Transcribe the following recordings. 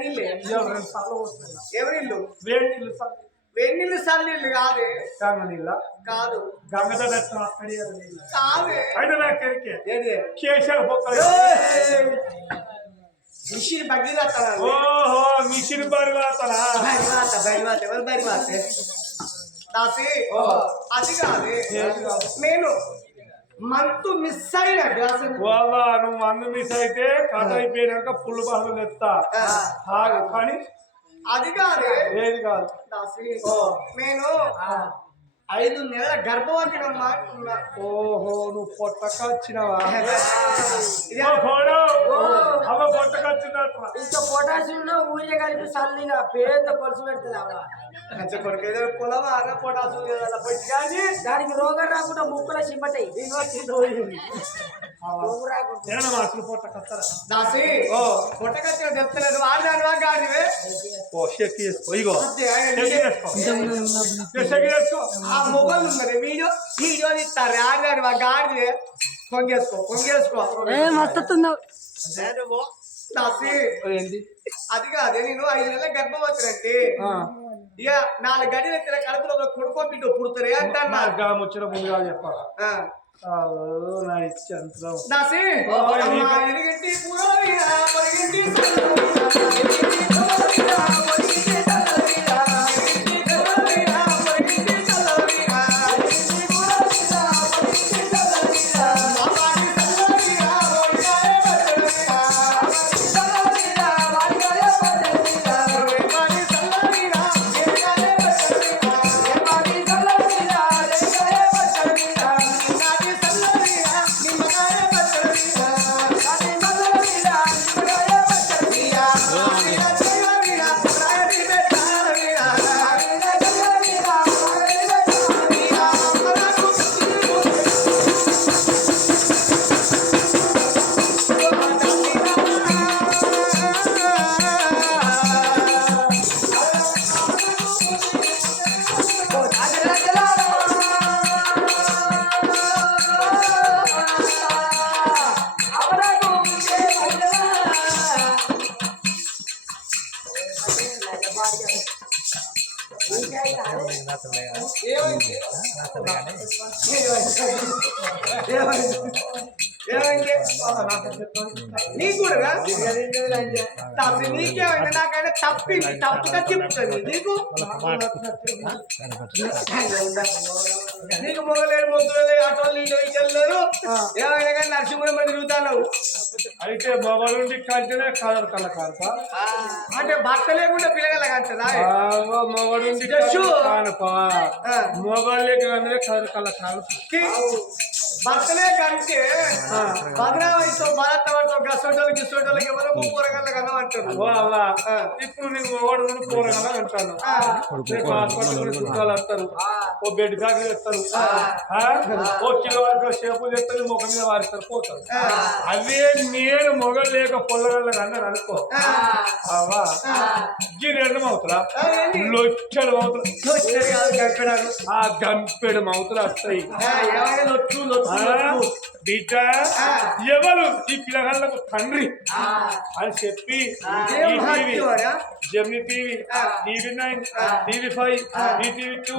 నీళ్ళే ఎవరిల్లు వేడిళ్ళు వెన్నీళ్ళు సన్నీళ్ళు కాదే గంగ నీళ్ళ కాదు గంగ కాదే అయితే నాకు కేశాల మిషన్ బగ్గిరాస్తాను ఓహో మిషన్ బరివాతనా బరివాత ఎవరు బరివాత దాసి అది కాదే నేను మంతు మిస్ అయినట్టు అసలు వాళ్ళ నువ్వు మందు మిస్ అయితే కథ అయిపోయినాక పుల్లు బాగా తెస్తా కానీ అది కాదే ఏది కాదు దాసి నేను 5 నెలల గర్భవతి అంటున్నా ఓహో నువ్వు పొట్టకొచ్చినవా పొట్టకొచ్చినట్టు ఇంత పొటాషియం ఊరే కలిపి సల్లిగా పేద కొలుసు పెడుతుంది కొడుకు పొలం ఆగా పొటాసు కానీ దానికి రోగం రాకుండా ముక్కుల చిమ్మటాయి అసలు పొట్టకొస్తారా దాసి పొట్టకొచ్చిన చెప్తలేదు ఆడదానివా గాడివే షెక్ చేసుకో ఇగో ఆ మొబైల్ ఉన్నది వీడియో ఇస్తారు ఆడదానివా గాడివే కొంగేసుకో దాసి అది కాదే నేను 5 నెలల గర్భవతినంటే ఇక 4 గడిలు ఎత్తిన కడుపులో కొడుకో బిడ్డ పుడతారే అంటారు ముచ్చిన ముందుగా చెప్పాలి దాసి నీకు కూడా నీకేమైనా నాకైనా తప్పుగా చెప్తుంది నీకు నీకు మొగలేరు మొగ్గులు అటోళ్ళు ఇటోళ్ళు ఏమైనా కానీ నరసింహుడు తిరుగుతాను అయితే మొగలుండి కంటేనే కలర్ కల కానుక అంటే భర్త లేకుండా పిల్లగల కంటదా మొగలుండి కానుక మొగళ్ళకి కలర్ కల కానుక భర్తలే కంటే భద్రావతితో భారతవాడితో గసోటోళ్ళకి గిసోటోళ్ళకి ఎవరో కూరగాయలు కదా అంటారు ఇప్పుడు నీకు మొగడు కూరగాయలు అంటాను చుట్టాలు వస్తారు ఓ బెడ్ బ్యాగ్ చేస్తారు ఓ కిలో వరకు షేపు చేస్తారు ముఖం మీద వారిస్తారు పోతారు అవే నేను మొగలు లేక పొల్లగళ్ళకి అన్నారు అనుకో అవా ఈ 2 మౌతులా లొచ్చడు మౌతులు ఆ గంపెడు మౌతులు వస్తాయి బిడ్డ ఎవరు ఈ పిల్లగాళ్ళకు తండ్రి అని చెప్పి Gemini TV TV9 TV5 ETV two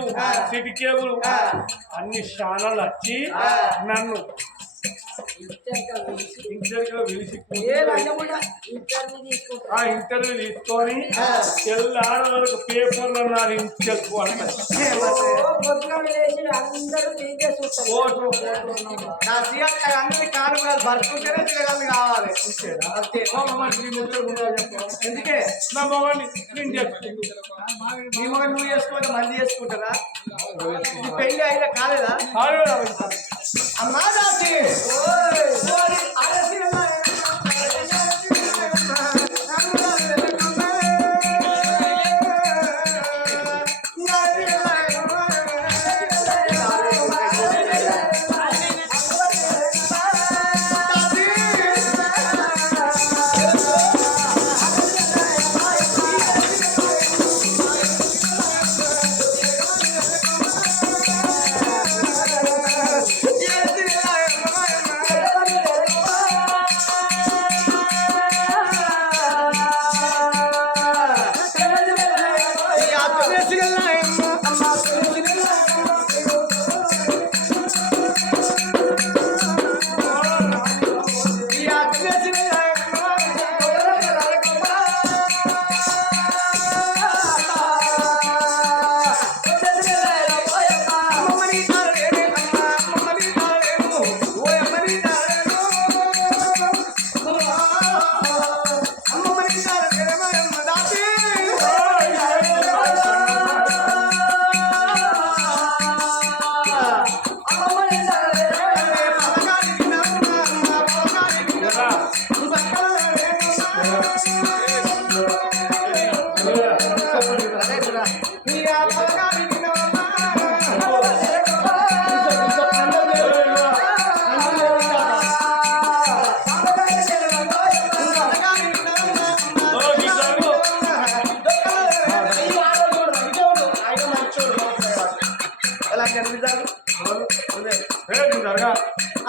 city cable అన్ని ఛానళ్ళు వచ్చి నన్ను ఇంటర్వ్యూ తీసుకొని తెల్లాడ వరకు పేపర్లో నాది తెలుసుకోవాలి భర్తుంటేనే పిల్లగాళ్ళు కావాలి ఎందుకే నా మొగాన్ని నేను చెప్తాను నీ మొగలు నువ్వు చేసుకోవాలి మంది చేసుకుంటారా పెళ్లి అయినా కాలేదా అమ్మా దాసి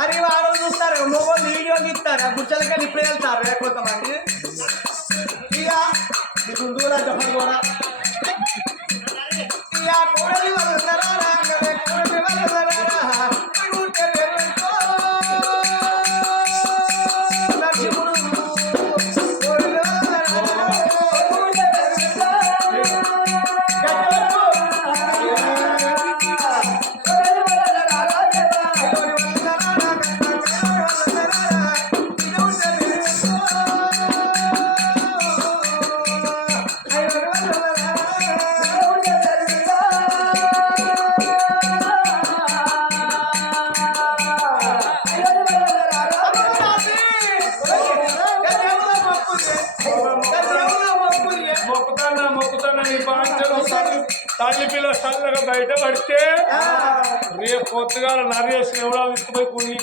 అరే వాడు చూస్తారు మొగోళ్ళు వీడియోలు ఇస్తారు గుర్చలకని ఇప్పుడే వెళ్తారు కొంతమంది ఇక చెప్పండి కూడా ఇక కోడలి తల్లి పిల్ల చల్లగా బయట పడితే రేపు పొద్దుగాల నరేష్ ఎవరో తీసుకుపోయి కొన్ని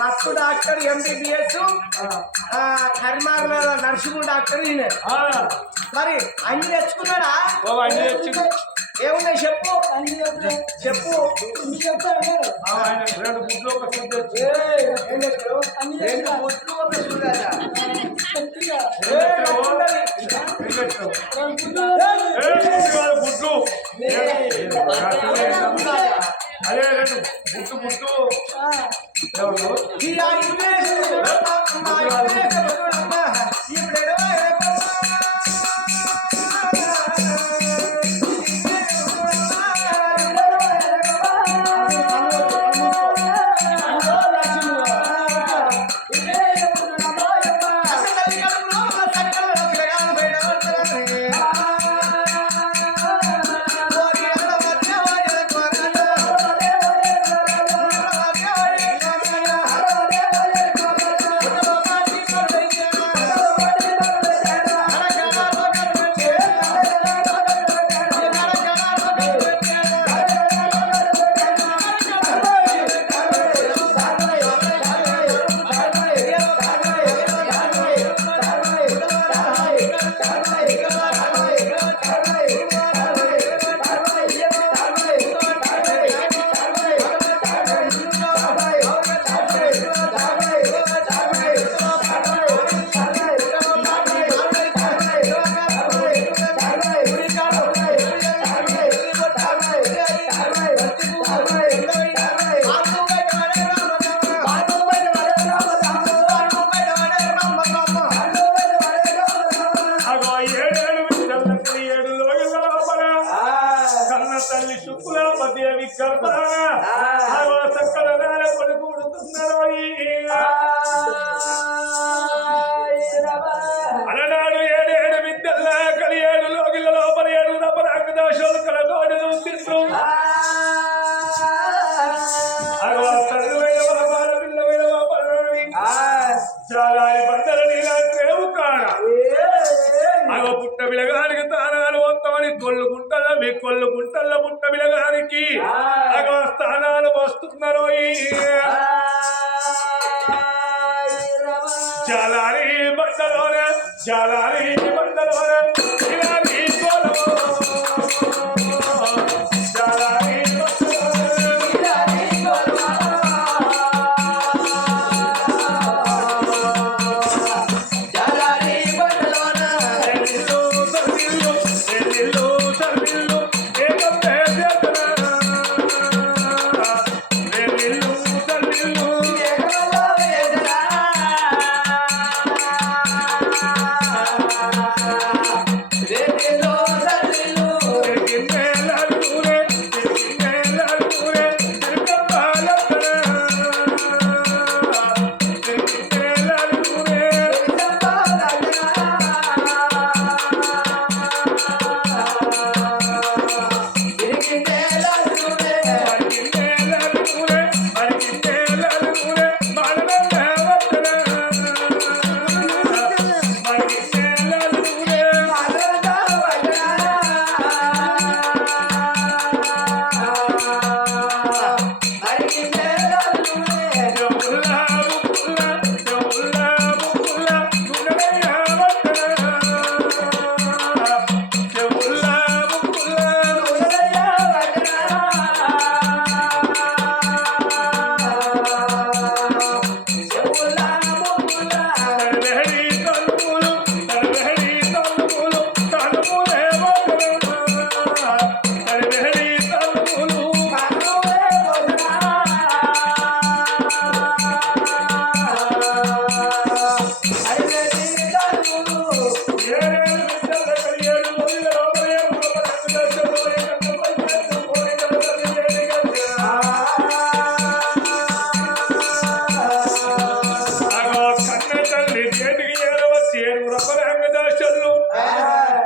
మత్తు డాక్టర్ ఎంబీబీఎస్ కరిమార్ల నర్సింగ్ డాక్టర్ ఈయన మరి అన్ని తెచ్చుకున్నాడా ఏమున్నాయి చెప్పు చెప్పు రెండు గుడ్లు ఒక గుడ్లు అదే రెండు గుట్టు గుట్టు జాలారి బండలోనే జాలారి బండలోనే ఇలాని గోలో జాలారి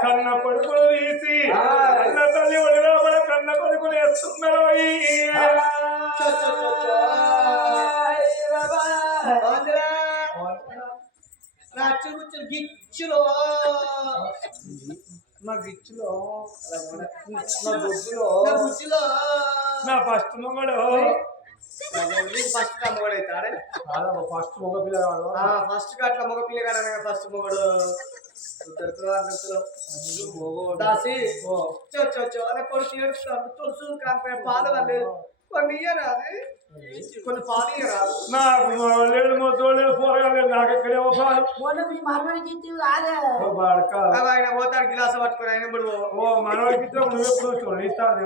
కన్న కొడుకులు తీసి కన్న తల్లి ఒడిలో మన కన్న కొడుకులు వేస్తున్నారు గిచ్చులో నా గిచ్చులో నా బుజ్జిలో నా ఫస్ట్ మొగడు ఫస్ట్ మొగడు అవుతాడే ఫస్ట్ మగ పిల్లగాడు ఫస్ట్ అట్లా మగ పిల్లగాడు ఫస్ట్ మొగడు దాసి చో అనే కొడుకు ఏడుస్తాడు తులసు కాకపోయి పాలు వల్లేదు కొన్ని ఇయ్యరాదు కొన్ని పాలు ఇయ్యరాదు నాకు లేడు మొత్తోలేదు పోరగాలేదు నాకు ఎక్కడేమో పాలు ఆయన పోతాడు గిలాస పట్టుకొని ఆయన ఇప్పుడు ఓ మనవాడికి నువ్వు ఎప్పుడు చూడండి ఇస్తాను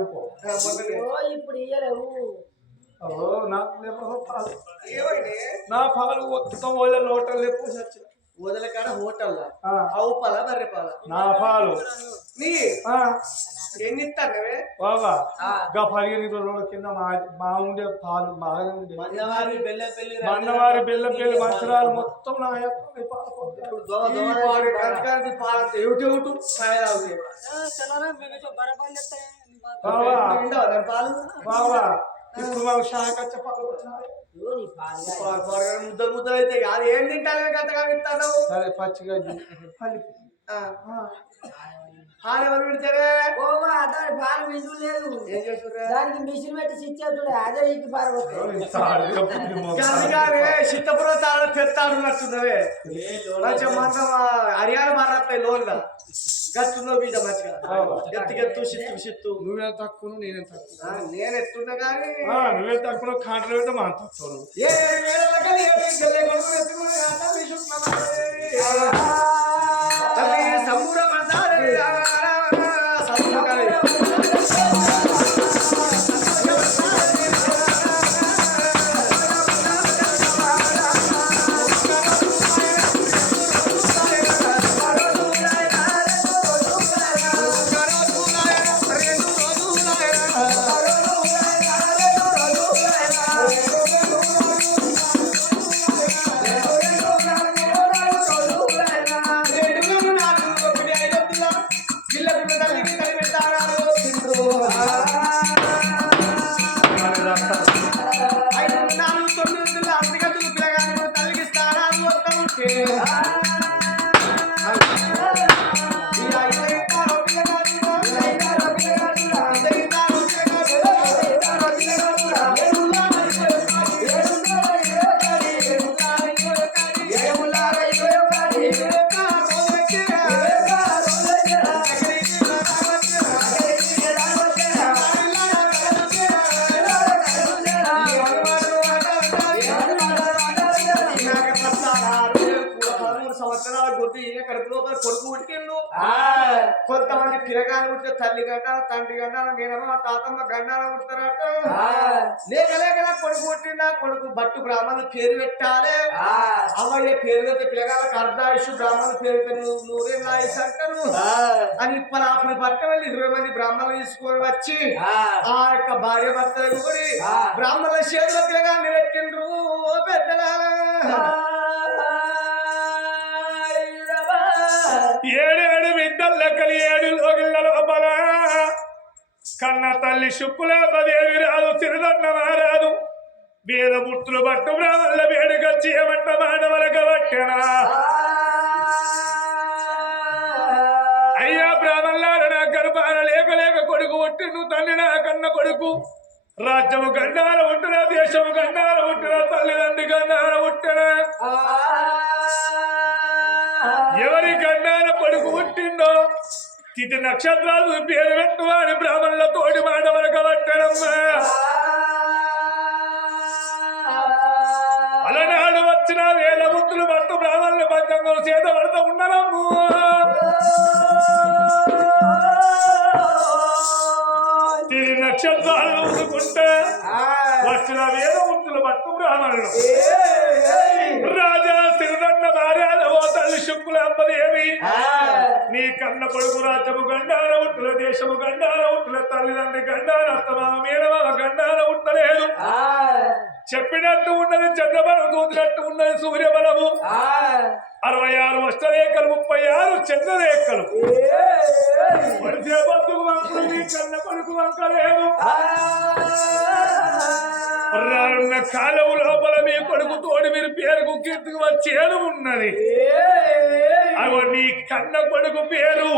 ఇప్పుడు ఇయ్యలేవు నా పాలు మొత్తం వాళ్ళ లోటలు లేపు వదల కాడ హోటల్ ఆవు పాల బర్రె పాల నా పాలు నీ ఎన్ని ఇస్తానవే బాబా గా 15 రోజుల కింద మా ఉండే పాలు బాగా ఉండే మన్నవారి బెల్లపల్లి మంచిరాలు మొత్తం నా పాలంతా ఏమిటి బాబా ఇప్పుడు మాకు షాకచ్చ పాలు ముద్దలు అయితే అది ఏం తింటానే గంటగా ఇస్తాను సరే పచ్చిగా పాలు ఎవరు పెడతారే పాలు విందు లేదు ఏం చేస్తున్నారు దానికి మిషన్ పెట్టి ఇచ్చాడు అదే ఇంటి గంటగానే చిత్తపురం తాడు పెత్తాడు నచ్చున్నవే మంచిగా మాత్రం హర్యానా మారాస్తాయి లోన్గా గచ్చుందో బీజ మంచిగా ఎత్తుకెత్తు సిత్తు నువ్వే తక్కువ నేనే తక్కువ నేను ఎత్తున్నా కానీ నువ్వే తక్కువ కాంట్రా పెడితే మా తక్కువ పుట్టి ఈయన కడుపు లోపల కొడుకు పుట్టిండు కొంతమంది పిల్లగాలు పుట్టిన తల్లి గండాల తండ్రి గండాల మీనమ్మ తాతమ్మ గండాల పుడతారట లేక లేక నా కొడుకు పుట్టిందా కొడుకు బట్టు బ్రాహ్మణులు పేరు పెట్టాలి అమ్మయ్య పేరు పెడితే పిల్లగాలకు అర్ధాయుషు బ్రాహ్మణులు పేరు పెట్టారు నూరేళ్ళ ఆయుష్ అంటారు అని ఇప్పుడు పట్ట వెళ్ళి 20 మంది బ్రాహ్మణులు తీసుకొని వచ్చి ఆ యొక్క భార్య భర్తలకు కూడా బ్రాహ్మణుల చేతుల పిల్లగాన్ని పెట్టిండ్రు పెద్దగా 7 బిడ్డలు లెక్కలు 7 లోగిళ్ళ లోపల కన్న తల్లి శుక్కులేదేవి రాదు తిరుదన్నమా రాదు వేదమూర్తులు పట్టు బ్రాహ్మణుల వేడుకొచ్చి ఏమంట మానవలక పట్టెనా అయ్యా బ్రాహ్మణులారా నా గర్భాన లేక లేక కొడుకు పుట్టిండు తండ్రి నా కన్న కొడుకు రాజ్యము గండాల ఉంటున్నా దేశము గండాల ఉంటున్నా తల్లిదండ్రి గండాల ఉంటున్నా ఎవరి గండాల కొడుకు పుట్టిండో తిథి నక్షత్రాలు పేరు పెట్టువాని బ్రాహ్మణుల తోటి మాట వరకు పట్టడమ్మా అలనాడు వచ్చిన వేల ముద్దులు పట్టు బ్రాహ్మణుల బంధంగా చేత పడుతూ ఉండరమ్ము తిథి నక్షత్రాలు చూసుకుంటే వచ్చిన వేల ముద్దులు పట్టు బ్రాహ్మణులు రాజా సిరిదండ భార్యాల ఓ తల్లి శుక్కుల అమ్మదేవి నీ కన్న కొడుకు రాజ్యము గండాల ఉంటుల దేశము గండాల ఉంటుల తల్లిదండ్రి గండాల అత్తమా మేడమామ గండాల ఉంటలేదు చెప్పినట్టు ఉన్నది చంద్రబలం తూచినట్టు ఉన్నది సూర్యబలము 66 అష్టరేఖలు 36 చంద్రరేఖలు పడితే బంధుకు వంకులు నీ కన్న కొడుకు వంకలేదు రానున్న కాలం లోపల మీ కొడుకు తోడు మీరు పేరుకు కీర్తికి వచ్చేది ఉన్నది అగో నీ కన్న కొడుకు పేరు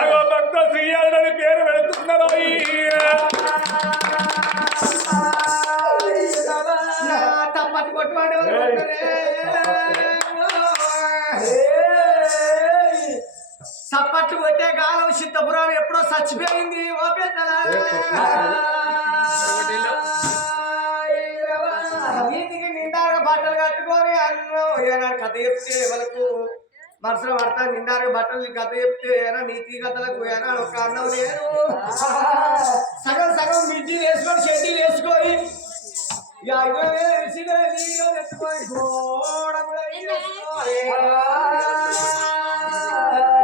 అగో భక్త శ్రీయాలని పేరు పెడుతున్నదో తప్పటి కొట్టువాడు సప్పట్లు కొట్టే కాలం సిద్ధపురాణం ఎప్పుడో చచ్చిపోయింది ఓ వీటికి నిండారుగా బట్టలు కట్టుకొని అన్నం కథ చెప్తే ఎవరికి మనసులో పడతా నిండారుగా బట్టలు కథ చెప్తే ఏనా నీతి కథలకు ఏనా ఒక అన్నం లేదు సగం సగం మిడ్డీలు వేసుకొని షెడ్డీలు వేసుకొని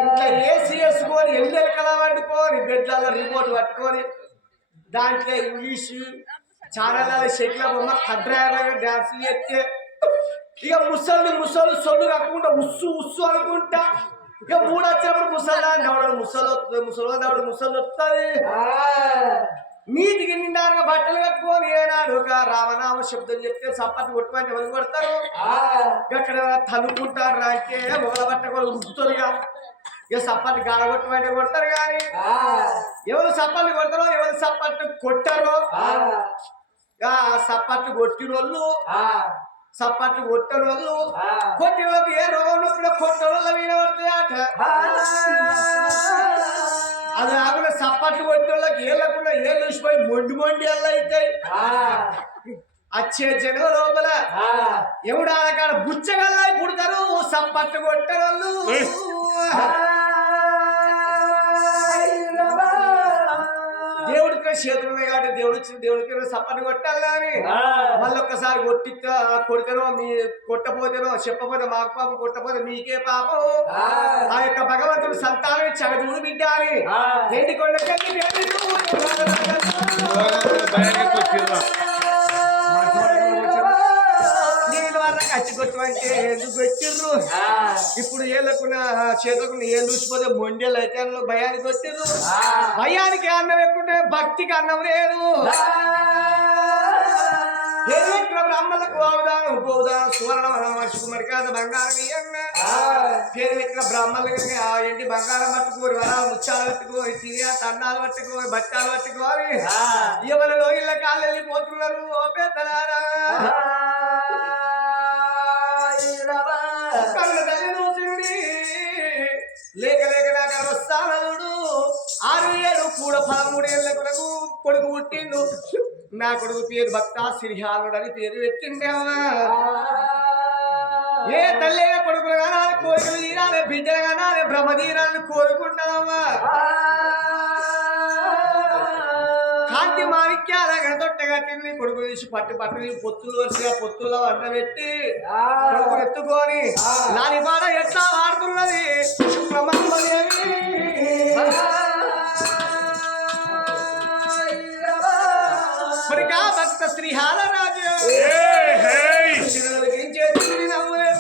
ఇంట్లో ఏసీ వేసుకొని ఎల్లెలు కళ వండుకొని బెడ్లలో రిమోట్ పట్టుకొని దాంట్లో ఇంగ్లీషు ఛానళ్ళ షెట్ల బొమ్మ కడ్రాయగా డాన్సులు చేస్తే ఇక ముసళ్ళు సొల్లు కాకుండా ఉస్సు ఉస్సు అనుకుంటా ఇక 3 వచ్చినప్పుడు ముసల్లా దవడు ముసలు వస్తుంది నీతికి నిండారుగా బట్టలు కట్టుకొని ఏనాడు ఒక రామనామ శబ్దం చెప్తే చప్పట్లు కొట్టుకొని ఎవరు కొడతారు అక్కడ తలుపుకుంటారు అంటే మొగల బట్ట కూడా ఉడుకుతారుగా ఇక చప్పట్లు గాడగొట్టమంటే కొడతారు కానీ ఎవరు చప్పట్లు కొడతారో ఎవరు చప్పట్లు కొట్టారో చప్పట్లు కొట్టిన వాళ్ళు చప్పట్లు కొట్టిన వాళ్ళు కొట్టిన వాళ్ళకి ఏ రోగం నొప్పిలో కొట్టిన వాళ్ళ మీద పడితే అట అది కాకుండా చప్పట్లు కొట్టిన వాళ్ళకి ఏళ్ళకుండా ఏళ్ళు చూసిపోయి మొండి ఎల్ల అవుతాయి వచ్చే జనం లోపల ఎవడా కాడ బుచ్చగల్లా పుడతారు చప్పట్లు కొట్టిన వాళ్ళు దేవుడికి చేతులు ఉన్నాయి కాబట్టి దేవుడికి సప్పని కొట్టాలి అని మళ్ళీ ఒక్కసారి కొడితేనో మీ కొట్టపోతేనో చెప్పపోతే మాకు పాపం కొట్టపోతే మీకే పాపం ఆ యొక్క భగవంతుడు సంతానం చగదూడు బిడ్డ అని ఏంటి కొండకెళ్ళి కచ్చి కొట్టమంటే ఎందుకు వచ్చిర్రు ఇప్పుడు ఏళ్ళకున్న చేతులకు ఏళ్ళు చూసిపోతే మొండేళ్ళు అయితే భయానికి వచ్చిర్రు భయానికి అన్నం ఎక్కుంటే భక్తికి అన్నం లేదు బ్రాహ్మణులకు అవదానం గోదానం సువర్ణ మర్చికుమరికాద బంగారం ఇయ్యన్న పేరు పెట్టిన బ్రాహ్మణులకి ఏంటి బంగారం పట్టుకోరు వరాలు ముచ్చాలు పట్టుకోని తిరిగా తన్నాలు పట్టుకోని బచ్చాలు పట్టుకోని ఎవరిలో ఇళ్ళ కాళ్ళు వెళ్ళిపోతున్నారు ఓ పెద్దలారా లేక లేక నా గర్వస్థానుడు 6 కూడా 13 ఏళ్ళకు కొడుకు పుట్టిండు నా కొడుకు పేరు భక్త శ్రీహానుడు అని పేరు పెట్టిండేవా ఏ తల్లి కొడుకులు కానీ కోరికలు తీరాలి బిడ్డలు కనాలి బ్రహ్మదీరాన్ని కోరుకుంటావమ్మా కాంతి మాణిక్యాల గడతొట్టగా తిని కొడుకు తీసి పట్టు తీసి పొత్తులు వరుసగా పొత్తుల్లో వంట పెట్టి కొడుకు ఎత్తుకొని లాలి పాట ఎట్లా వాడుతున్నది శుక్రమాంబదేవి మరిగా భక్త శ్రీహాల రాజు నవ్వులే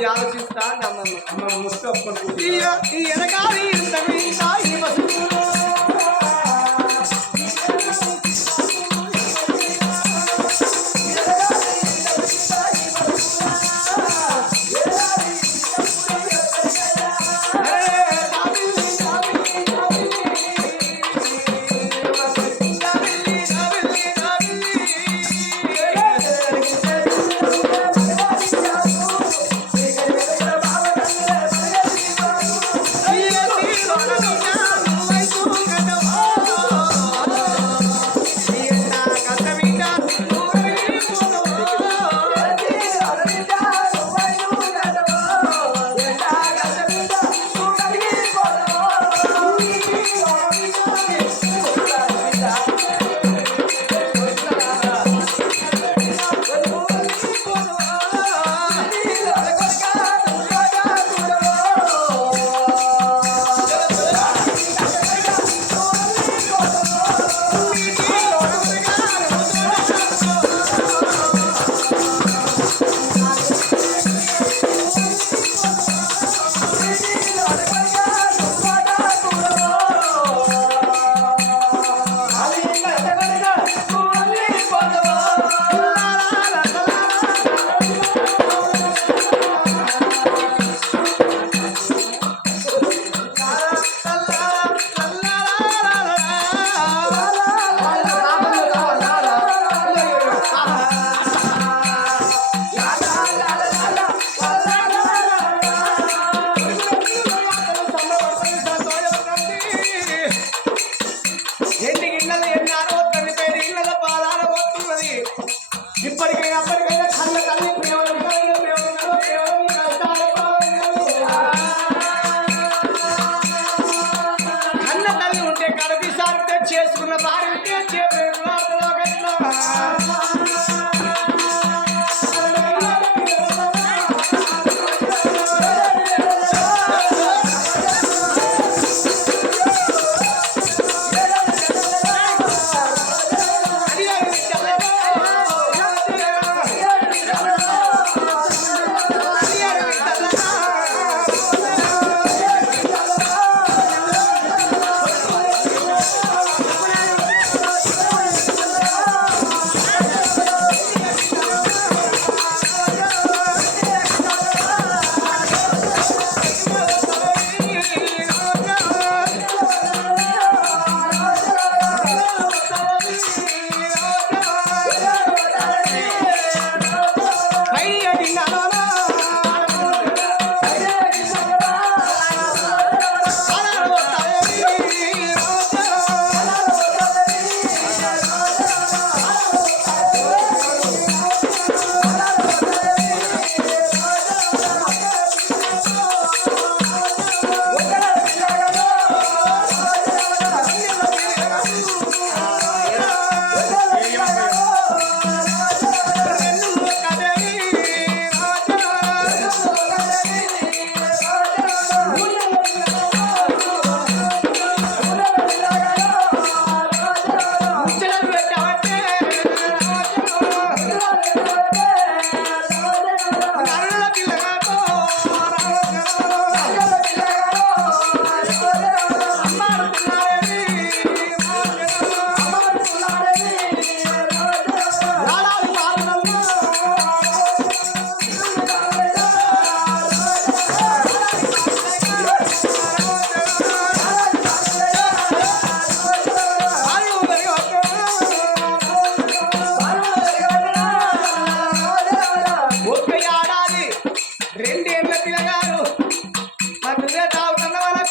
ఆలోచిస్తా ఈ ఎనగాలి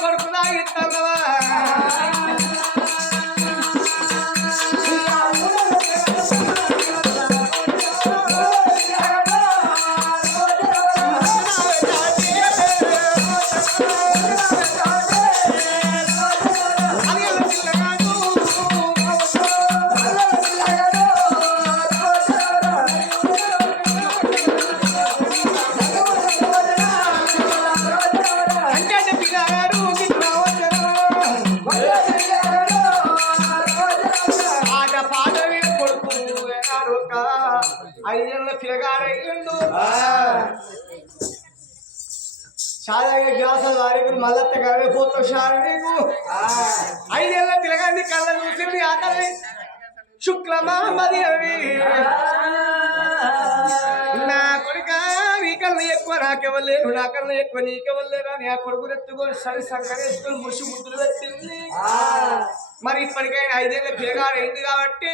కొడుకు తాగిస్తావా ఐదేళ్ళ పిల్లగాడయ్యిండు చాలా గ్లాసులు వారికి మళ్ళీ గడిపోతావు షారు నీకు 5 ఏళ్ళ పిల్లగాడి కళ్ళ చూసింది అతని శుక్లమా మరి అవి నా కొడుక నీకన్నా ఎక్కువ నాకెవలేరు నాకన్నా ఎక్కువ నీకెవలేరు అని ఆ కొడుకుని ఎత్తుకొని సరి సంకరేసుకొని ముసి ముద్దులు పెట్టింది మరి ఇప్పటికైనా 5 ఏళ్ళ పిల్లగాడు అయింది కాబట్టి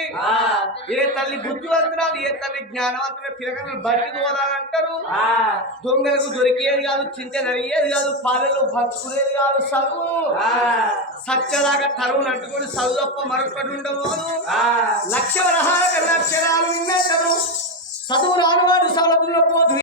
ఏ తల్లి బుద్ధివంతురాలు ఏ తల్లి జ్ఞానవంతుల పిల్లగాలను బట్టి దోలాలంటారు దొంగలకు దొరికేది కాదు చింత నరిగేది కాదు పాలలు పంచుకునేది కాదు చదువు సత్యలాగా తరువును అంటుకొని చదువు తప్ప మరొకటి ఉండవు లక్ష వరహాల కన్నా అక్షరాలు చదువు రానివాడు సవలతుల్లో పోదు